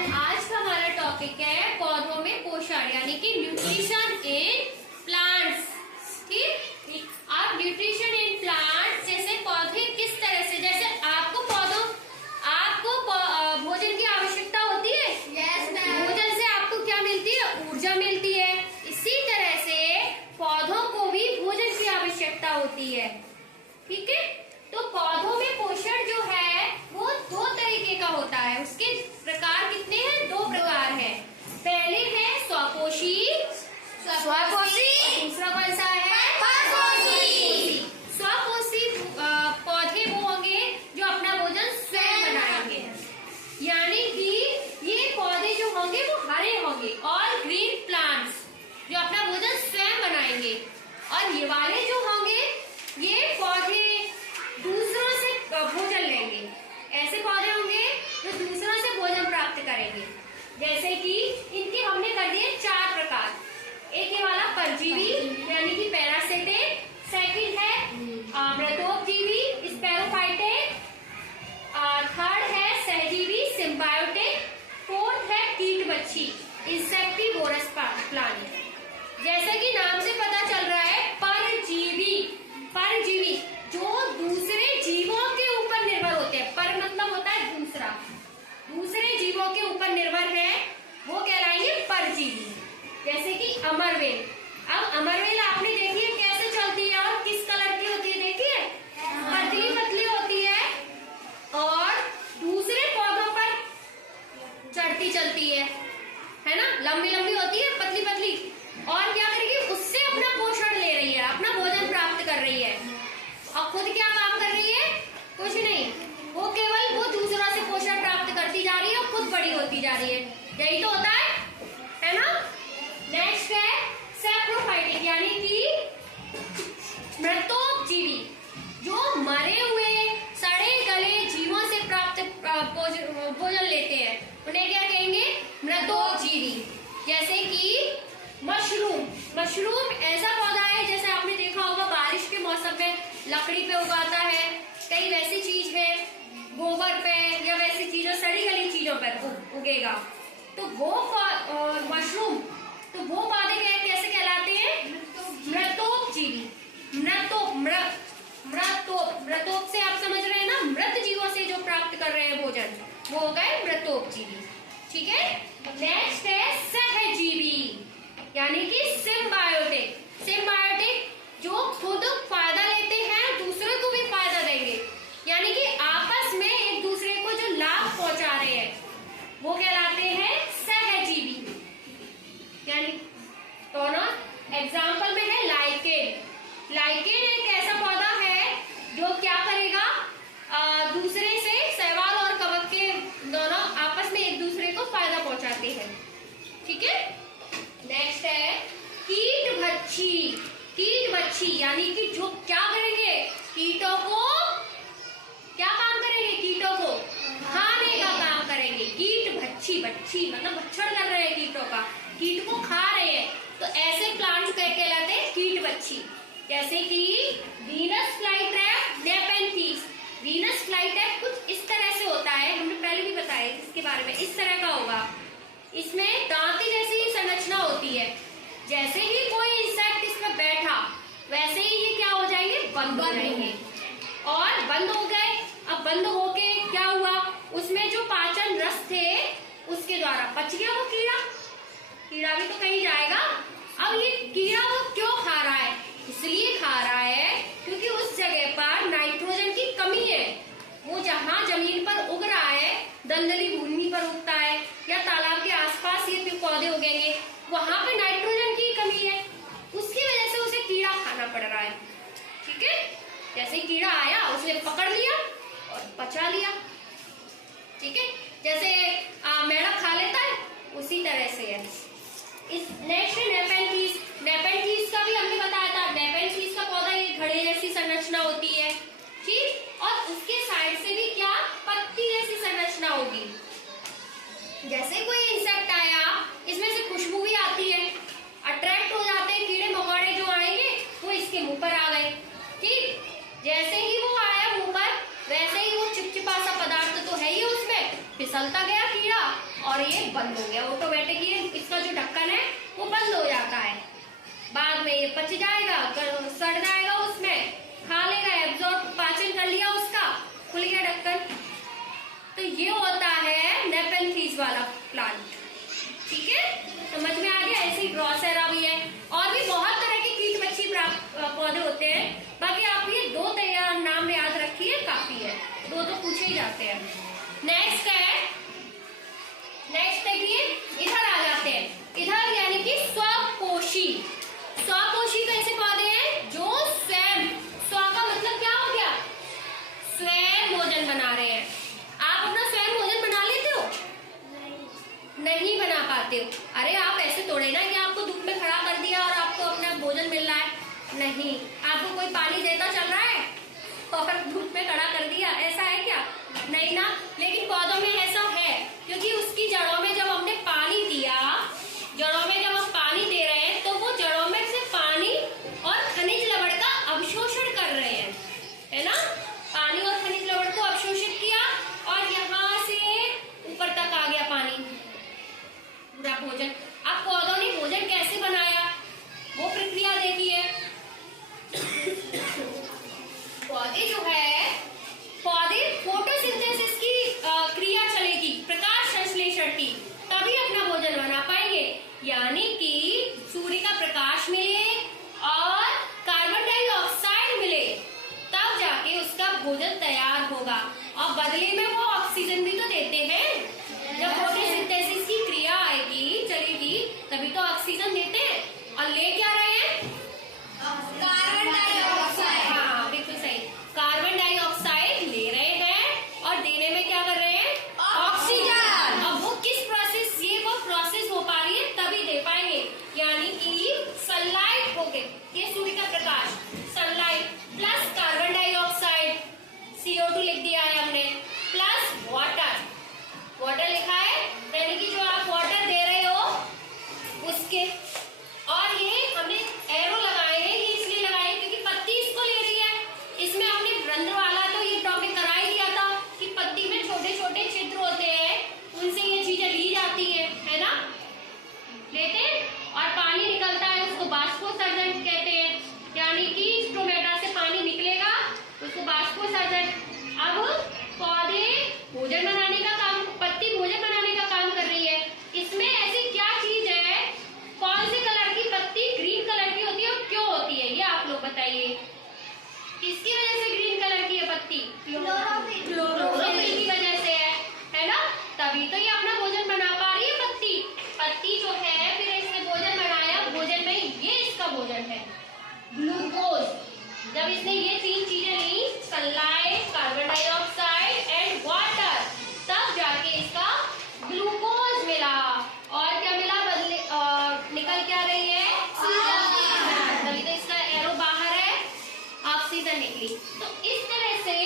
आज का हमारा टॉपिक है पौधों में पोषण यानी कि न्यूट्रिशन इन प्लांट्स। ठीक, आप न्यूट्रिशन इन प्लांट्स जैसे पौधे किस तरह से, जैसे आपको भोजन की आवश्यकता होती है। भोजन से आपको क्या मिलती है? ऊर्जा मिलती है। इसी तरह से पौधों को भी भोजन की आवश्यकता होती है। ठीक है, तो पौधों में पोषण जो है वो दो तरीके का होता है। उसके प्रकार कितने हैं? दो प्रकार हैं। पहले है स्वपोषी, दूसरा कौन सा है? परपोषी। स्वपोषी पौधे वो होंगे जो अपना भोजन स्वयं बनाएंगे, यानी कि ये पौधे जो होंगे वो हरे होंगे और ग्रीन प्लांट्स जो अपना भोजन स्वयं बनाएंगे। और ये वाले जो होंगे ये पौधे दूसरों से भोजन लेंगे। ऐसे पौधे होंगे जो दूसरों से भोजन प्राप्त करेंगे। जैसे कि इनके हमने कर दिए चार प्रकार। एक ये वाला परजीवी यानी कि पैरासिटिक, सेकंड है मृतोपजीवी स्पैरोफाइटिक, थर्ड है सहजीवी सिम्बायोटिक, फोर्थ है कीटबच्ची इंसेक्टिवोरस प्लांट। जैसा कि नाम से पता चल रहा है परजीवी, परजीवी जो दूसरे जीवों के ऊपर निर्भर होते हैं। पर मतलब होता है दूसरा, दूसरे जीवों के ऊपर निर्भर है, वो कहलाएंगे परजीवी। जैसे कि अमरवेल। अब अमरवेल आपने देखी है कैसे चलती है और किस कलर की होती है? देखिए पतली पतली होती है और दूसरे पौधों पर चढ़ती चलती है ना, लंबी लंबी होती है, पतली पतली। और क्या करेगी? उससे अपना पोषण ले रही है, अपना भोजन प्राप्त कर रही है। और खुद क्या काम कर रही है? कुछ नहीं, वो केवल वो दूसरों से पोषण प्राप्त करती जा रही है और खुद बड़ी होती जा रही है। यही तो होता है ना। नेक्स्ट है सैप्रोफाइटिक यानी कि मृतोपजीवी, जो मरे हुए सड़े गले जीवों से प्राप्त भोजन लेते हैं, उन्हें क्या कहेंगे? मृतोपजीवी। जैसे कि मशरूम। मशरूम ऐसा पौधा है, जैसे आपने देखा होगा बारिश के मौसम में लकड़ी पे उगाता है, कई वैसी चीज है गोबर पे या वैसी चीजों सड़ी गली चीजों पर उगेगा। तो वो मशरूम, तो वो पौधे कैसे कहलाते हैं? मृतोपजीवी। मृतोप से आप समझ रहे हैं ना, मृत जीवों से जो प्राप्त कर रहे हैं भोजन, वो हो गए मृतोपजीवी। ठीक है, नेक्स्ट है सहजीवी यानी कि सिम्बायोटिक। सिम्बायोटिक जो खुद फायदा लेते हैं, दूसरे को भी फायदा देंगे, यानी कि आपस में एक दूसरे को जो लाभ पहुंचा रहे हैं, वो कहलाते हैं सहजीवी। यानी दोनों एग्जाम्पल में है लाइकेन। लाइकेन एक ऐसा पौधा है जो क्या करेगा? दूसरे से शैवाल और कवक के दोनों आपस में एक दूसरे को फायदा पहुंचाते हैं। ठीक है, नेक्स्ट है कीटभक्षी। कीटभक्षी यानी कि जो क्या करेंगे? कीटों को क्या काम करेंगे? कीटों को खाने का काम करेंगे। कीटभक्षी, भक्षी मतलब भक्षण कर रहे हैं कीटों का, कीट को खा रहे हैं, तो ऐसे प्लांट्स कहलाते हैं कीटभक्षी। जैसे कि वीनस फ्लाईट्रैप, नेपेंथीज। वीनस फ्लाईट्रैप कुछ इस तरह से होता है, हमने पहले भी बताया इसके बारे में, इस तरह का होगा। इसमें दांती जैसी ही संरचना होती है। जैसे ही कोई इंसेक्ट इसमें बैठा, वैसे ही ये क्या हो जाएंगे? बंद हो जाएंगे। और बंद हो गए, अब बंद होके क्या हुआ? उसमें जो पाचन रस थे उसके द्वारा बच गया वो कीड़ा। कीड़ा भी तो कहीं जाएगा। अब ये कीड़ा वो क्यों खा रहा है? इसलिए खा रहा है क्योंकि उस जगह पर नाइट्रोजन की कमी है। वो जहाँ जमीन पर उग रहा है, दलदली भूमि पर उगता है या तालाब के आसपास ये पौधे उगेंगे, वहां पे नाइट्रोजन की कमी है, उसकी वजह से उसे कीड़ा खाना पड़ रहा है। ठीक है, जैसे ही कीड़ा आया उसने पकड़ लिया और पचा लिया। ठीक है, जैसे मेढक खा लेता है, उसी तरह से है। इस नेक्स्ट नेपेंथीज। नेपेंथीज का भी हमने बताया था। नेपेंथीज का पौधा ये घड़े जैसी संरचना होती है, ठीक, और उसके साइड से भी क्या? पत्ती जैसी संरचना होगी। जैसे कोई इंसेक्ट आया, इसमें से खुशबू भी आती है, अट्रैक्ट हो जाते हैं कीड़े मकोड़े जो आएंगे, वो इसके मुंह पर आ गए। ठीक, जैसे ही वो आया मुंह पर, वैसे ही वो चिपचिपा सा पदार्थ तो है ही उसमें, फिसलता गया कीड़ा और ये बंद हो गया ऑटोमेटिक, ये इसका जो ढक्कन है वो बंद हो जाता है। बाद में ये पच जाएगा, सड़ जाएगा, उसमें खा लेगा, एब्जॉर्ब पाचन कर लिया उसका, खुल गया ढक्कन। तो ये होता है नेपेंथीज वाला प्लांट। ठीक है, समझ में आ गया। ऐसे ही ड्रॉसेरा भी है, और भी बहुत तरह के कीट मच्छी पौधे होते हैं। बाकी आप ये 2 तैयार नाम याद रखिए, काफी है, 2 तो पूछे ही जाते हैं। नेक्स्ट देखिए, इधर आ जाते हैं। इधर यानी कि स्वपोषी। स्वपोषी कैसे पौधे हैं? जो स्वयं, स्व का मतलब क्या हो गया? स्वयं भोजन बना रहे हैं। आप अपना स्वयं भोजन बना लेते हो? नहीं बना पाते हो। अरे आप ऐसे तोड़े ना कि आपको धूप में खड़ा कर दिया और आपको अपना भोजन मिल रहा है, नहीं। आपको कोई पानी देता चल रहा है और धूप में खड़ा कर दिया, ऐसा है क्या? नहीं ना। लेकिन पौधों में ऐसा है, क्योंकि उसकी जड़ों में जब हमने पानी दिया, जड़ों में जब हम पानी दे रहे हैं, तो वो जड़ों में से पानी और खनिज लवण का अवशोषण कर रहे हैं, है ना। पानी और खनिज लवण को अवशोषित किया और यहाँ से ऊपर तक आ गया पानी, पूरा भोजन। अब पौधों ने भोजन कैसे बनाया, वो प्रक्रिया देखिए। पौधे जो है, पौधे फोटोसिंथेसिस की क्रिया चलेगी, प्रकाश संश्लेषण की, तभी अपना भोजन बना पाएंगे। यानी कि सूर्य का प्रकाश मिले और कार्बन डाइऑक्साइड मिले, तब जाके उसका भोजन तैयार होगा। और बदले में वो ऑक्सीजन भी तो देते हैं। जब फोटोसिंथेसिस की क्रिया आएगी, चलेगी, तभी तो ऑक्सीजन देते हैं। और ले क्या रहे हैं? Carbon dioxide. हाँ, बिल्कुल सही, कार्बन डाइऑक्साइड ले रहे हैं और देने में क्या कर रहे हैं? ऑक्सीजन। अब वो किस प्रोसेस, ये वो प्रोसेस हो पा रही है, तभी दे पाएंगे। यानी कि सनलाइट हो गई, ये सूर्य का प्रकाश, sunlight plus carbon dioxide, CO2 लिख दिया है हमने, प्लस वाटर, वाटर लिखा है, यानी कि जो आप वाटर दे रहे हो उसके। और ये हमने एरो लगाए हैं, ये इसलिए लगाए हैं क्योंकि पत्ती इसको ले रही है। इसमें हमने रंध्र वाला तो ये टॉपिक करा ही दिया था कि पत्ती में छोटे छोटे छिद्र होते हैं, उनसे ये चीजें ली जाती है ना, लेते हैं। और पानी निकलता है, उसको बाष्पोत्सर्जन कहते हैं। यानी कि स्ट्रोमेटा से पानी निकलेगा, उसको बाष्पोत्सर्जन। अब पौधे भोजन बनाने का काम, पत्ती भोजन बनाने का काम कर रही है। इसमें ऐसी क्या चीज है, कौन से कलर की पत्ती ग्रीन कलर की होती है और क्यों होती है, ये आप लोग बताइए। किसकी वजह से ग्रीन कलर की है पत्ती? क्लोरोफिल की वजह से है ना। तभी तो ये अपना भोजन बना पा रही है पत्ती। पत्ती जो है, फिर इसने भोजन बनाया, भोजन में ये इसका भोजन है, ग्लूकोज। जब इसने ये 3 चीजें ली, sunlight, carbon dioxide and water, तब जाके इसका ग्लूकोज मिला। और क्या मिला बदले, निकल क्या रही है? ऑक्सीजन। तभी तो इसका एरो बाहर है, ऑक्सीजन निकली। तो इस तरह से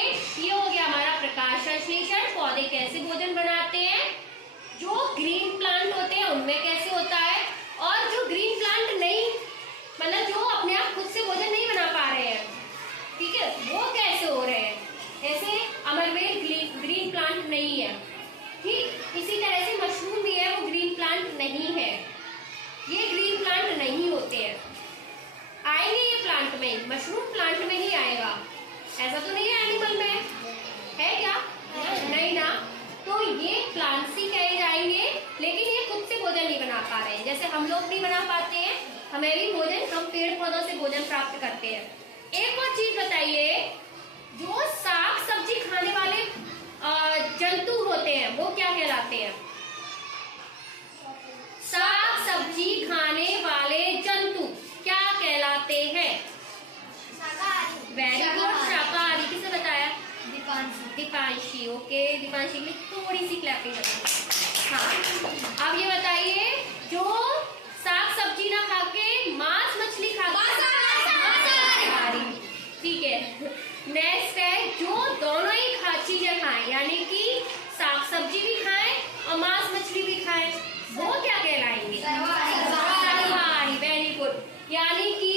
ये हो गया हमारा प्रकाश संश्लेषण। पौधे कैसे भोजन बनाते हैं, जो ग्रीन प्लांट होते हैं उनमें कैसे होता है, और जो ग्रीन प्लांट नहीं, मतलब जो अपने आप खुद से भोजन नहीं बना पा रहे हैं, ठीक है, वो कैसे हो रहे हैं। जैसे अमरवेल ग्रीन प्लांट नहीं है, ठीक इसी तरह से मशरूम भी है, वो ग्रीन प्लांट नहीं है। ये ग्रीन प्लांट नहीं होते हैं, आएंगे ये प्लांट में, मशरूम प्लांट में ही आएगा। ऐसा तो नहीं है एनिमल में, है क्या? नहीं ना। तो ये प्लांट्स ही कहे जाएंगे, लेकिन ये खुद से भोजन नहीं बना पा रहे हैं। जैसे हम लोग नहीं बना पाते हैं, हमें भी भोजन, हम पेड़ पौधों से भोजन प्राप्त करते हैं। एक और चीज बताइए, जो साग सब्जी खाने वाले जंतु होते हैं वो क्या कहलाते हैं? साग सब्जी खाने वाले जंतु क्या कहलाते हैं? वेरी गुड, शाकाहारी। किसे बताया? दीपांशी। ओके, दीपांशी के लिए थोड़ी सी क्लैपिंग करेंगे। हाँ, अब ये बताइए, जो साग सब्जी ना खा के मांस मछली खा के, ठीक है। नेक्स्ट है, जो दोनों ही चीजें खाएं, यानी कि साग सब्जी भी खाएं और मांस मछली भी खाएं, वो क्या कहलाएंगे? सर्वाहारी। Very good. यानी कि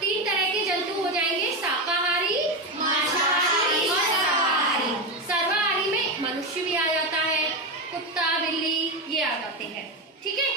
3 तरह के जंतु हो जाएंगे, शाकाहारी, मांसाहारी और सर्वाहारी। सर्वाहारी में मनुष्य भी आ जाता है, कुत्ता बिल्ली ये आ जाते हैं। ठीक है,